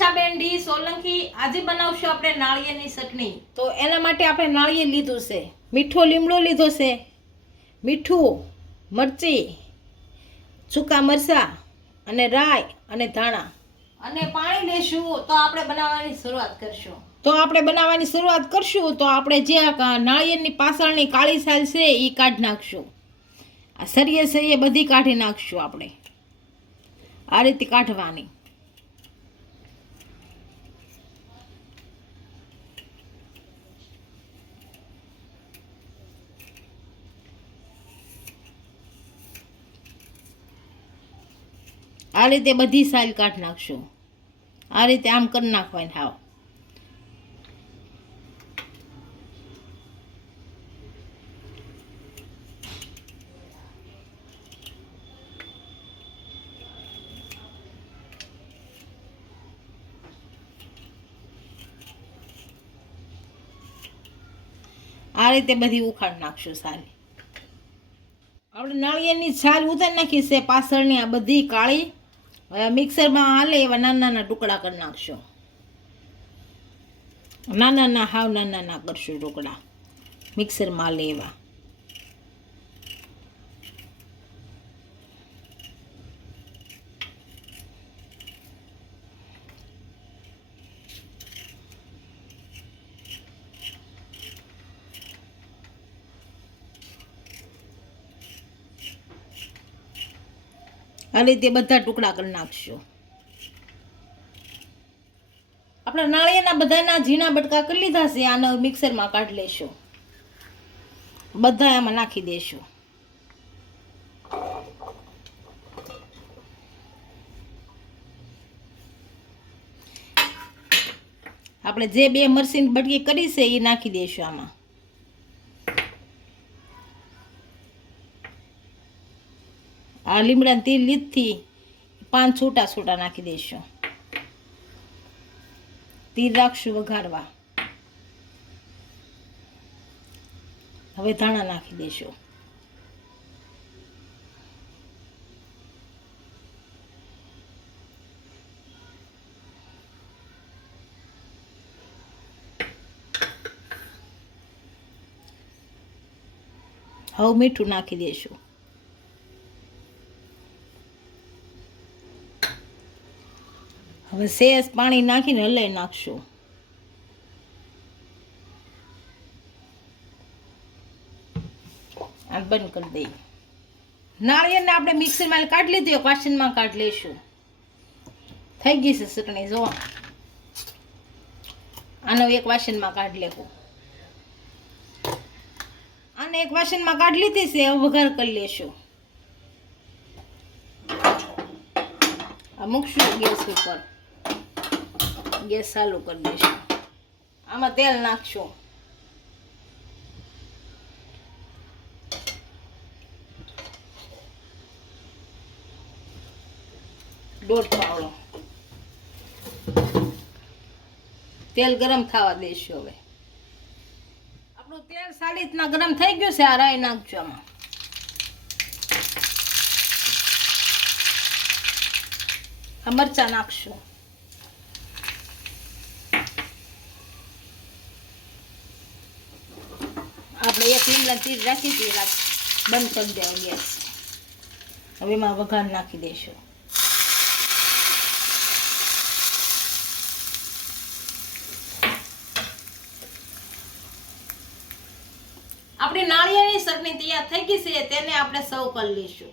વર્ષાબેન D Solanki આજે બનાવશું આપણે નાળિયેરની ચટણી. તો એના માટે આપણે નાળિયેર લીધું છે. મીઠો લીમડો લીધો છે. મીઠું મરચી સૂકા મરચાં અને રાઈ અને ધાણા. અને પાણી લેશું તો આપણે બનાવવાની શરૂઆત કરશું. તો આપણે બનાવવાની શરૂઆત કરશું તો આપણે જે આ નાળિયેરની પાછળની કાળી સાલ છે એ કાઢી નાખશું. આ સરિયે છે બધી કાઢી નાખશું આપણે. આ રીતે કાઢવાની. આ રીતે બધી સાલ કાઢી નાખશું. આ રીતે આમ કરી નાખવાની હાવ. આ રીતે બધી ઉખાડ નાખશું સારી આપણે નાળિયેરની છાલ ઉતારી નાખી પાછળની આ બધી કાળી હવે મિક્સરમાં હાલે એવા નાના નાના ટુકડા કરી નાખશું. નાના નાના હાવ નાના નાના કરશું ટુકડા. મિક્સરમાં હાલે એવા. આ રીતે બધા ટુકડા કરી નાખશું. આપણે નાળિયાના બધાના ઝીણા બટકા કરી લીધા છે, આને મિક્સરમાં કાઢી લેશું. બધા એમાં નાખી દેશું. આપણે જે બે મરસીની બટકી કરી છે, એ નાખી દઈશું આમાં. આ લીમડાની તેલ લીધથી પાંચ છૂટા છૂટા નાખી દઈશું. તીર રાખશું વઘારવા. હવે ધાણા નાખી દઈશું. હવે મીઠું નાખી દઈશું. હવે શેષ પાણી નાખીને હલાઈ નાખશું. આ બંધ કરી દઈએ. નાળિયેરને આપણે મિક્સરમાં કાઢી લીધું વાસણમાં કાઢી લઈશું. થઈ ગઈ છે ચટણી જો આનો એક વાસણમાં કાઢી લેવું. આને એક વાસણમાં કાઢી લીધી છે, હવે વઘાર કરી લેશું આ મૂકશું ગેસ ઉપર. ગેસ ચાલુ કરી દઈશું. આમાં તેલ નાખશું. દોઢ પાવડો. તેલ ગરમ થવા દઈશું હવે. આપણું તેલ સારી રીતના ગરમ થઈ ગયું છે, આ રાઈ નાખજો આમાં. આ મરચાં નાખશું. આપણે એક રાખી દઈએ બંધ કરી દેવો ગેસ. હવે એમાં વઘાર નાખી દઈશું આપણી નાળિયેરની ચટણી તૈયાર થઈ ગઈ છે, તેને આપણે સર્વ કરી લઈશું.